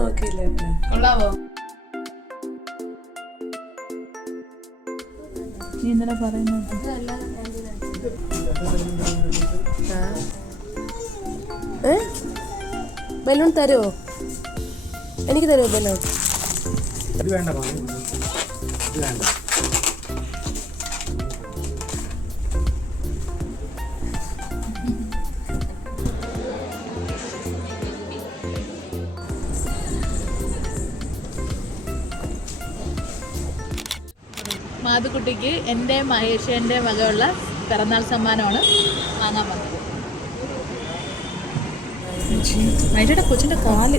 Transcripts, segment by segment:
നോക്കിയില്ലേ? കൊള്ളാവോ? നീ എന്തിനാ പറയുന്നത്? ബലൂൺ തരുമോ? എനിക്ക് തരുമോ ബലൂൺ? മാതുക്കുട്ടിക്ക് എൻ്റെ മഹേഷൻ്റെ വകയുള്ള പിറന്നാൾ സമ്മാനമാണ് വാങ്ങാൻ വന്നത്. അതിൻ്റെ കൊച്ചിൻ്റെ കാല്.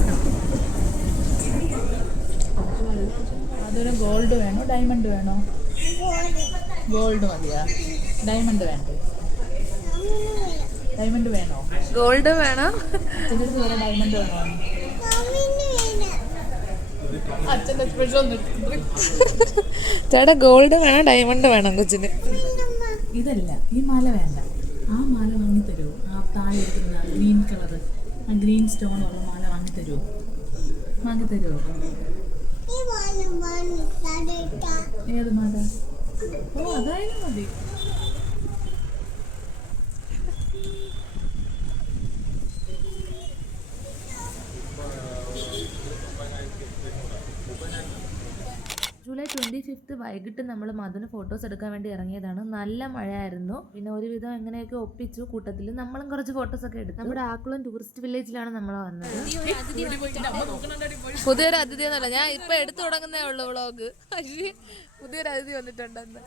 അതൊരു ഗോൾഡ് വേണോ ഡയമണ്ട് വേണോ? ഗോൾഡ് മതിയാ? ഡയമണ്ട് വേണ്ടേ? ഡയമണ്ട് വേണോ? ഗോൾഡ് വേണം. ഇതിന് വേറെ ഡയമണ്ട് വേണോ? അച്ഛൻ്റെ സ്പെഷ്യൽ ചേട്ടാ ഗോൾഡ് വേണം ഡയമണ്ട് വേണം കൊച്ചിന്. ഇതല്ല, ഈ മാല വേണ്ട. ആ മാല വാങ്ങി തരുമോ? ആ താഴെ ഇരിക്കുന്ന ഗ്രീൻ കളർ, ആ ഗ്രീൻ സ്റ്റോൺ ഉള്ള മാല വാങ്ങി തരുമോ? വാങ്ങി തരുമോ? ഏത് മാല? ഓ അതായാലും മതി. ജൂലൈ 25 വൈകിട്ട് നമ്മൾ മധുന് ഫോട്ടോസ് എടുക്കാൻ വേണ്ടി ഇറങ്ങിയതാണ്. നല്ല മഴയായിരുന്നു. പിന്നെ ഒരുവിധം എങ്ങനെയൊക്കെ ഒപ്പിച്ചു. കൂട്ടത്തിൽ നമ്മളും കുറച്ച് ഫോട്ടോസ് ഒക്കെ എടുത്തു. നമ്മുടെ ആക്കുളം ടൂറിസ്റ്റ് വില്ലേജിലാണ് നമ്മൾ വന്നത്. പുതിയൊരു അതിഥി എന്നല്ല, ഞാൻ ഇപ്പൊ എടുത്തു തുടങ്ങുന്നേ ഉള്ളൂ വ്ളോഗ്. പുതിയൊരു അതിഥി വന്നിട്ടുണ്ടെന്ന്.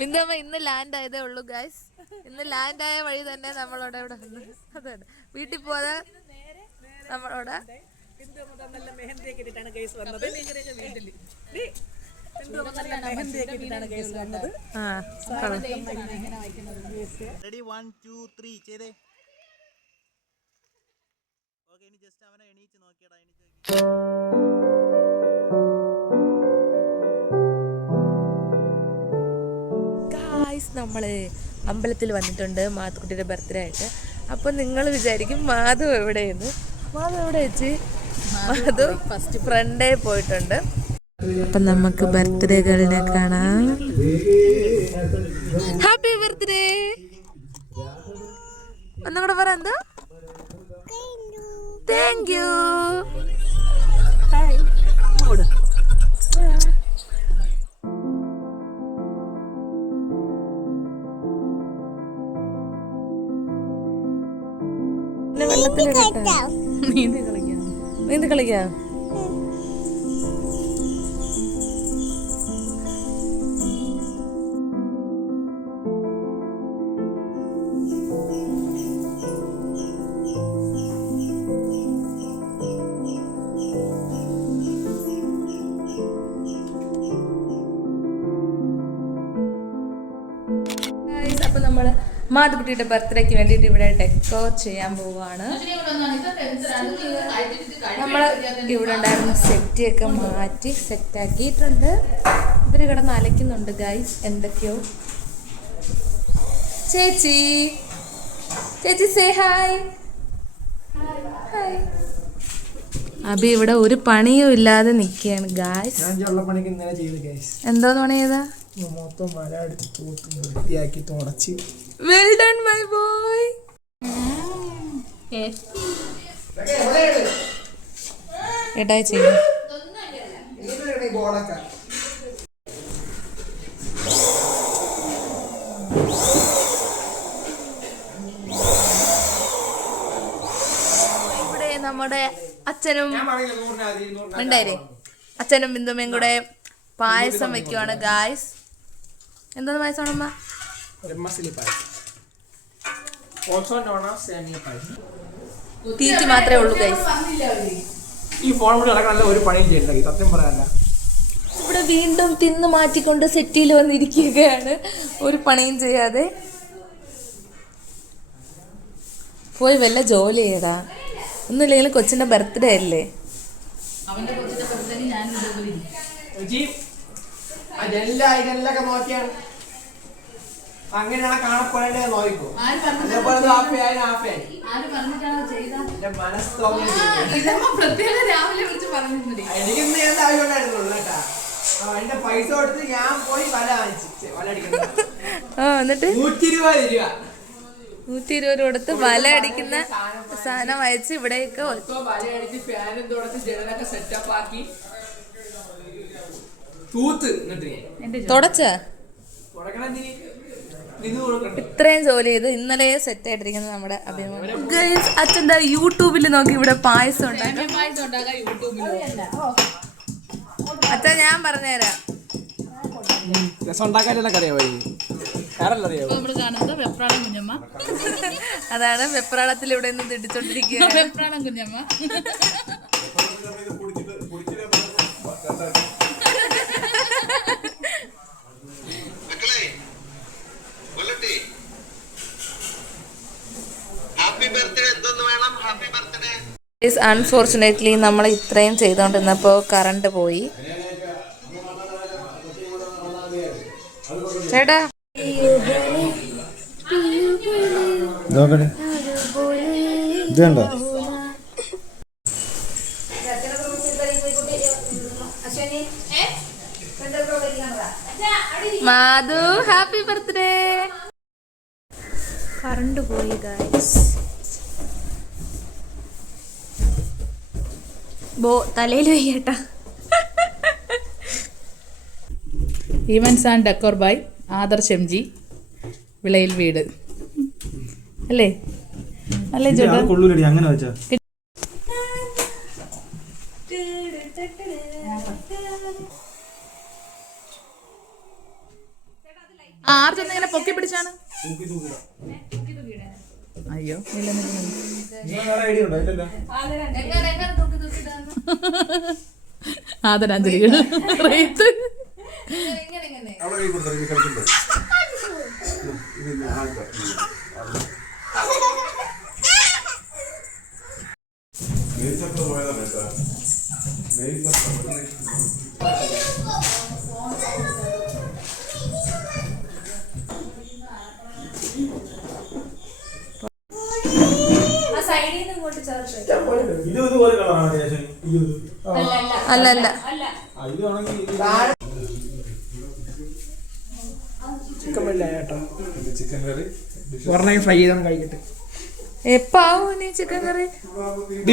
ബിന്ദുമ്മ ഇന്ന് ലാൻഡ് ആയതേ ഉള്ളൂ ഗൈസ്. ഇന്ന് ലാൻഡ് ആയ വഴി തന്നെ നമ്മളോട് ഇവിടെ വന്നു. അതെ, വീട്ടിൽ പോകാതെ നമ്മളോട് നമ്മള് അമ്പലത്തിൽ വന്നിട്ടുണ്ട് മാത്തുക്കുട്ടിയുടെ ബർത്ത്ഡേ ആയിട്ട്. അപ്പൊ നിങ്ങൾ വിചാരിക്കും മാധു എവിടെയെന്ന്. മാധു എവിടെ വെച്ച്? മാധു ഫസ്റ്റ് ഫ്രണ്ടേ പോയിട്ടുണ്ട്. അപ്പൊ നമുക്ക് ബർത്ത്ഡേ ഗേളിനെ കാണാം. Happy birthday. ഒന്നുകൂടെ പറ. എന്താ? Thank you. നീന്തി കളിക്കാം. അപ്പൊ നമ്മള് മാതുക്കുട്ടിയുടെ ബർത്ത്ഡേക്ക് വേണ്ടിയിട്ട് ഇവിടെ ഡെക്കോർ ചെയ്യാൻ പോവാണ്. നമ്മൾ ഇവിടെ ഉണ്ടായിരുന്ന സെറ്റൊക്കെ മാറ്റി സെറ്റാക്കിയിട്ടുണ്ട്. ഇവര് കിടന്ന് അലയ്ക്കുന്നുണ്ട് ഗൈസ് എന്തൊക്കെയോ. ചേച്ചി ചേച്ചി സേ ഹായ്. ഹായ്. അബി ഇവിടെ ഒരു പണിയും ഇല്ലാതെ നിൽക്കുകയാണ് ഗൈസ്. എന്തോന്ന് പണി ചെയ്താ? മൊത്തം മഴ എടുത്ത് തൂത്ത് വൃത്തിയാക്കി തുടച്ച്. Well done my boy. ഏട്ടായി ചെയ്യും. ഇവിടെ നമ്മുടെ അച്ഛനും ഉണ്ടായില്ലേ, അച്ഛനും ബിന്ദുമ്മയും കൂടെ പായസം വെക്കുവാണ് ഗായ്സ്. എന്താണ് പായസമാണമ്മ? തീറ്റി മാത്രമേ ഉള്ളൂ ഗൈസ്. ഈ ഫോൺ കൂടി നടക്കാനല്ല ഒരു പണിയും ചെയ്യണ്ട സത്യം പറയാനല്ല. ഇവിടെ വീണ്ടും തിന്ന് മാറ്റിക്കൊണ്ട് സെറ്റിയിൽ വന്നിരിക്കുകയാണ് ഒരു പണിയും ചെയ്യാതെ. പോയി വല്ല ജോലി ചെയ്യടാ. ഒന്നുമില്ലെങ്കിലും കൊച്ചിന്റെ ബർത്ത്ഡേ അല്ലേ. അങ്ങനെയാണ് കാണപ്പെടേണ്ടത് നോക്കിക്കോ. ആര് അതേപോലെ ഹാപ്പിയായി ഹാപ്പിയായി ആര് പറഞ്ഞിട്ടാണോ ചെയ്ത എന്റെ മനസ്സ് തോന്നി പ്രത്യേകം രാവിലെ വിളിച്ച് പറഞ്ഞിട്ടുണ്ട്. എനിക്കിന്ന് ഞാൻ ആവശ്യമുണ്ടായിരുന്നുള്ളൂ കേട്ടാ. എന്റെ പൈസ കൊടുത്ത് ഞാൻ പോയി വല വാങ്ങിച്ചു വല അടിക്കുന്നത്. എന്നിട്ട് 120 രൂപ 120 കൊടുത്ത് വല അടിക്കുന്ന സാധനം അയച്ച് ഇവിടെയൊക്കെ വല അടിച്ച് ഫാനും തുടച്ച് ജനലൊക്കെ സെറ്റപ്പ് ആക്കി തൂത്ത് തുടച്ച തുടക്കണം എന്തിന് ഇത് കൊടുക്കണ്ട. ഇത്രയും ജോലി ചെയ്ത് ഇന്നലെ സെറ്റ് ആയിട്ടിരിക്കുന്നത് നമ്മുടെ അഭിമാനം. അച്ഛൻ്റെ യൂട്യൂബിൽ നോക്കി ഇവിടെ പായസം ഉണ്ടാക്കാം. പായസം ഉണ്ടാക്കാൻ യൂട്യൂബിൽ അച്ഛൻ ഞാൻ പറഞ്ഞുതരാം. രസം ഉണ്ടാക്കാനൊക്കെ അറിയാമോ? അറിയാമോ? നമ്മൾ കാണുന്നത് വെപ്രാളം കുഞ്ഞമ്മ. അതാണ് വെപ്രാളത്തിൽ ഇവിടെ നിന്ന് തിടിച്ചോണ്ടിരിക്കുക. വെപ്രാളം കുഞ്ഞമ്മ. അൺഫോർച്ചുനേറ്റ്ലി നമ്മൾ ഇത്രയും ചെയ്തോണ്ടിരുന്നപ്പോൾ കറണ്ട് പോയി. ചേട്ടാ ഇത് കണ്ടോ? Madhu happy birthday. കറണ്ട് പോയി ഗൈസ്. തലയിൽ വയ്യേട്ടാ. Events and decor by Adarsh MG, വിളയിൽ വീട്. അല്ലേ അല്ലേ ചേട്ടാ? കൊള്ളൂലടി അങ്ങനെ വെച്ചാ. ആർച്ചൊന്നും ഇങ്ങനെ പൊക്കി പിടിച്ചാണ്. അയ്യോ ആദരാഞ്ജലികൾ. അല്ല ചിക്കൻ കറി ഫ്രൈ ചെയ്താണ് കഴിക്കട്ടെ. എപ്പാവും നീ ചിക്കൻ കറി?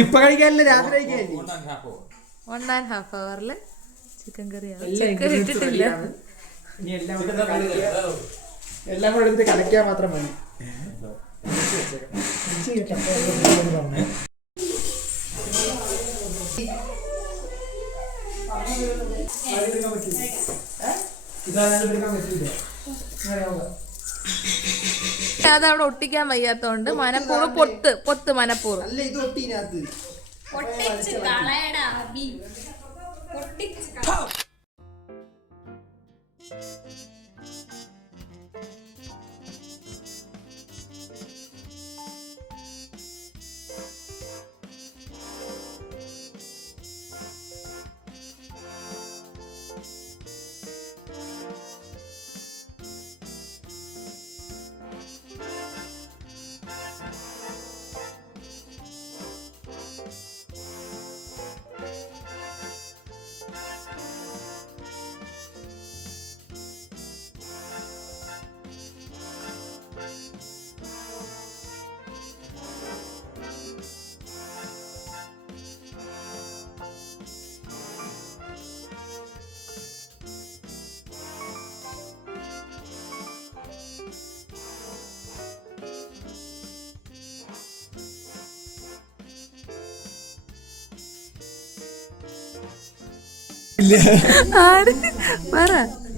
ഇപ്പൊ കഴിക്കാനല്ലേ, രാത്രി കഴിക്കാനല്ലേ. 1.5 hours ചിക്കൻ കറിയാണ്. ചിക്കൻ ഇട്ടിട്ടില്ല. എല്ലാം കൂടെ എടുത്ത് കലക്കാൻ മാത്രം മതി. അതവിടെ ഒട്ടിക്കാൻ വയ്യാത്തോണ്ട് മനപ്പൂർവ്വം പൊത്ത് മനപ്പൂർവ്വം.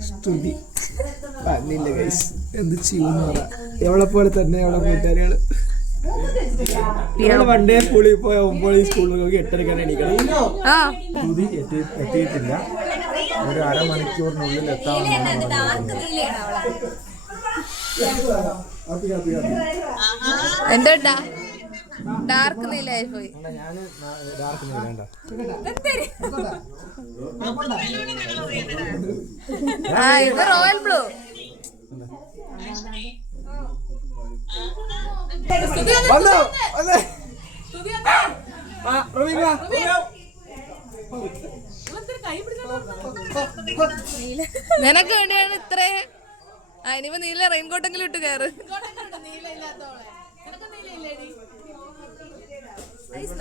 സ്തുതി പറഞ്ഞില്ല ഗൈസ്, എന്ത് ചെയ്യുന്നു പറ. എവളെ പോലെ തന്നെ എവളെ കൂട്ടുകാരികള് പണ്ടേ സ്കൂളിൽ പോയ 9 സ്കൂളിൽ 8:30 എണീക്കണം. സ്തുതി എത്തിയിട്ടില്ല. ഒരു അരമണിക്കൂറിനുള്ളിൽ എത്താമെന്നാണ്. എന്റെ ഡാർക്ക് നീലായി പോയി. ഞാന് ഡാർക്ക് വേണ്ട. ഇത് റോയൽ ബ്ലൂ. വന്നോ വന്നേ ആ റബീ വാ നിനക്ക് വേണ്ടിയാണ് ഇത്ര ഇനിയിപ്പോ നീല റെയിൻകോട്ടെങ്കിലും ഇട്ട് കയറ്.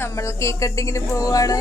നമ്മൾ കേക്ക് കട്ടിങ്ങിന് പോവാണ്.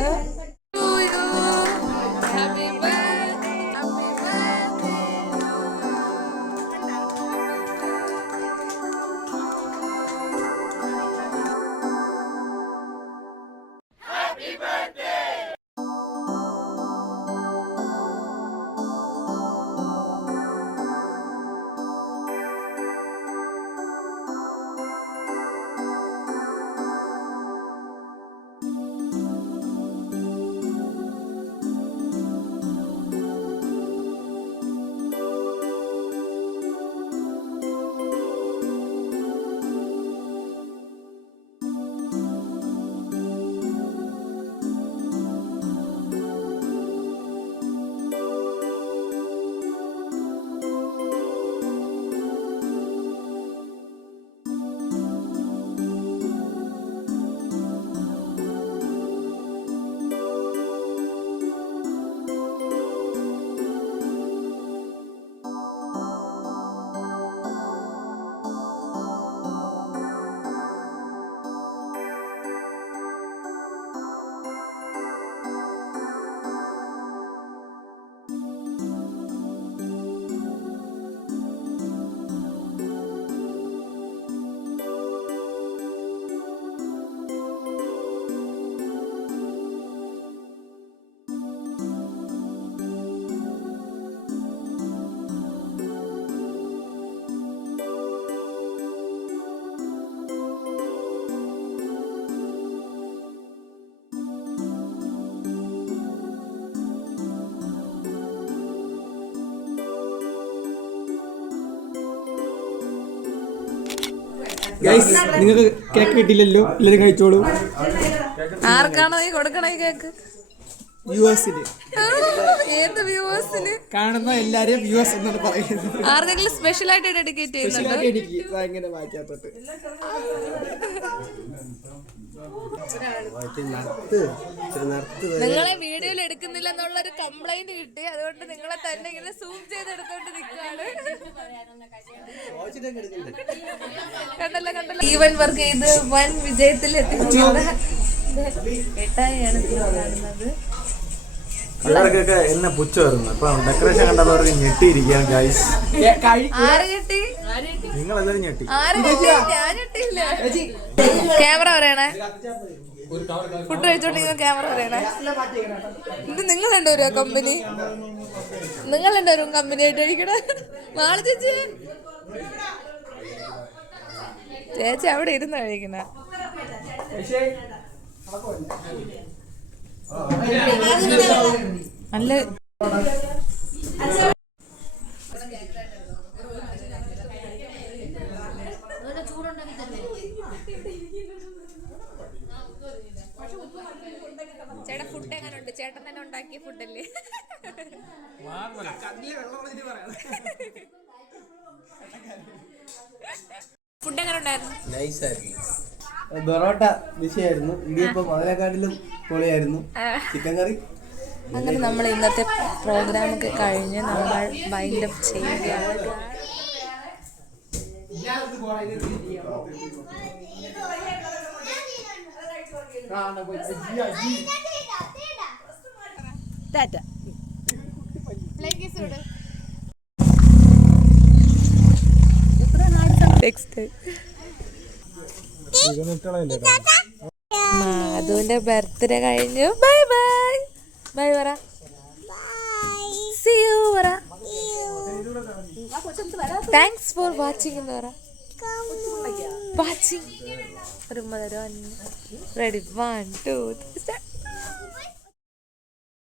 ഗൈസ് നിങ്ങൾക്ക് കേക്ക് കിട്ടിയില്ലല്ലോ, എല്ലാവരും കഴിച്ചോളൂ. ആർക്കാണോ ഈ കൊടുക്കണ ഈ കേക്ക്? വ്യൂവേഴ്സിന്. ഏത് വ്യൂവേഴ്സിന്? കാണുന്ന എല്ലാരെയും വ്യൂവേഴ്സ് എന്നാണ് പറയുന്നത്. ആർക്കെങ്കിലും സ്പെഷ്യൽ ആയിട്ട് ഡെഡിക്കേറ്റ് ചെയ്യുന്നുണ്ട്? എനിക്ക് ഭയങ്കര മാറ്റാത്തോട്ട് നിങ്ങളെ വീഡിയോയിൽ എടുക്കുന്നില്ല എന്നുള്ളൊരു കംപ്ലൈന്റ് കിട്ടി. അതുകൊണ്ട് നിങ്ങളെ തന്നെ ഇങ്ങനെ സൂം ചെയ്തെടുത്തോണ്ട് നിൽക്കുകയാണ്. കണ്ടല്ലോ ഈവൻ വർക്ക് ചെയ്ത് വൻ വിജയത്തിൽ എത്തിച്ചിട്ടുണ്ട്. ഏട്ടായാണ് കാണുന്നത്. പിള്ളേർക്കൊക്കെ എന്നെ പുച്ഛമായിരുന്നു. അപ്പൊ ഡെക്കറേഷൻ കണ്ടവർക്ക് ഞെട്ടിയിരിക്കുകയാണ് ഗൈസ്. ആര് ഞെട്ടി? നിങ്ങൾ എല്ലാവരും ഞെട്ടി. ഞാൻ ഞെട്ടിയില്ല. ക്യാമറ പറയണേ, ഫുഡ് കഴിച്ചോണ്ടിരിക്കുന്ന ക്യാമറ പറയണേ. ഇത് നിങ്ങൾ രണ്ടുപേരും കമ്പനി, നിങ്ങൾ രണ്ടുപേരും കമ്പനി ആയിട്ട് കഴിക്കണേ. നാളെ ചേച്ചി ചേച്ചി അവിടെ ഇരുന്ന് കഴിക്കണ. നല്ല ചേട്ടാ ഫുഡ് എങ്ങനെയുണ്ട്? ചേട്ടൻ തന്നെ ഉണ്ടാക്കിയ ഫുഡല്ലേ? ഫുഡ് എങ്ങനെ ഉണ്ടായിരുന്നു? പൊറോട്ട വിഷയായിരുന്നു. ഇടിയപ്പം അതിനെക്കാട്ടിലും പൊളിയായിരുന്നു. ചിക്കൻ കറി. അങ്ങനെ നമ്മൾ ഇന്നത്തെ പ്രോഗ്രാമൊക്കെ കഴിഞ്ഞ് നമ്മൾ വൈൻഡ് അപ്പ് ചെയ്യുകയാണ്. മാധുവിന്റെ ബർത്ത്ഡേ കഴിഞ്ഞു. ബൈ ബൈ ബൈ പറ. See you പറ. Thanks for watching എന്ന് പറ. Watching. ഒരു മധുരം. Ready 1 2 3 start.